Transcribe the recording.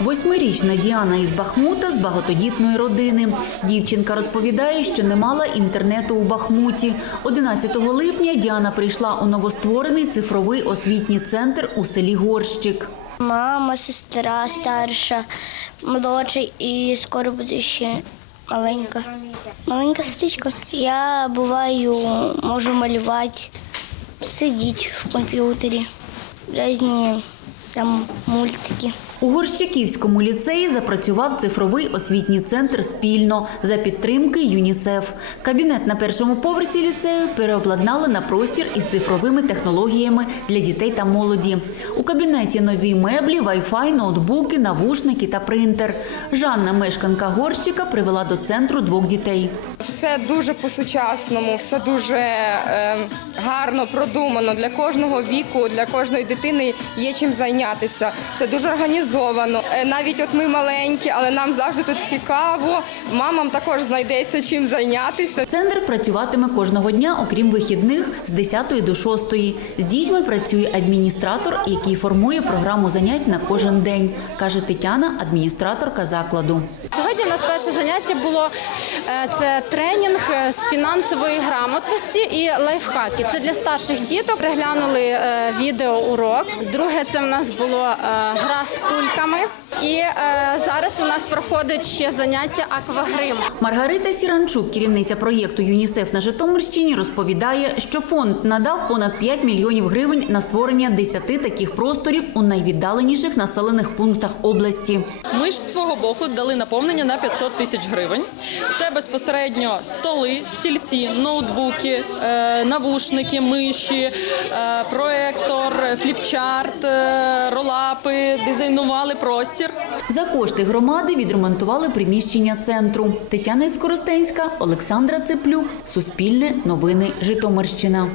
Восьмирічна Діана із Бахмута з багатодітної родини. Дівчинка розповідає, що не мала інтернету у Бахмуті. 11 липня Діана прийшла у новостворений цифровий освітній центр у селі Горщик. Мама, сестра старша, молодша і скоро буде ще маленька. Маленька сестричка. Я буваю, можу малювати, сидіти в комп'ютері, різні там мультики. У Горщиківському ліцеї запрацював цифровий освітній центр спільно за підтримки ЮНІСЕФ. Кабінет на першому поверсі ліцею переобладнали на простір із цифровими технологіями для дітей та молоді. У кабінеті нові меблі, вай-фай, ноутбуки, навушники та принтер. Жанна, мешканка Горщика, привела до центру двох дітей. Все дуже по-сучасному, все дуже е, гарно продумано. Для кожного віку, для кожної дитини є чим зайнятися. Все дуже організовано. Е, навіть от ми маленькі, але нам завжди тут цікаво. Мамам також знайдеться чим зайнятися. Центр працюватиме кожного дня, окрім вихідних, з 10 до 6. З дітьми працює адміністратор, який формує програму занять на кожен день, каже Тетяна, адміністраторка закладу. Сьогодні у нас перше заняття було е, це тренінг е, з фінансової грамотності і лайфхаки. Це для старших діток. Приглянули відеоурок. Друге, це в нас було гра з кульками. І е, зараз у нас проходить ще заняття аквагрим. Маргарита Сіранчук, керівниця проєкту ЮНІСЕФ на Житомирщині, розповідає, що фонд надав понад 5 мільйонів гривень на створення 10 таких просторів у найвіддаленіших населених пунктах області. Ми ж з свого боку дали наповнення на 500 тисяч гривень. Це безпосередньо столи, стільці, ноутбуки, е, навушники, миші, е, проектор, фліпчарт, е, ролапи, дизайнували простір. За кошти громади відремонтували приміщення центру. Тетяна Скоростенська, Олександра Цеплюк, Суспільне, Новини Житомирщина.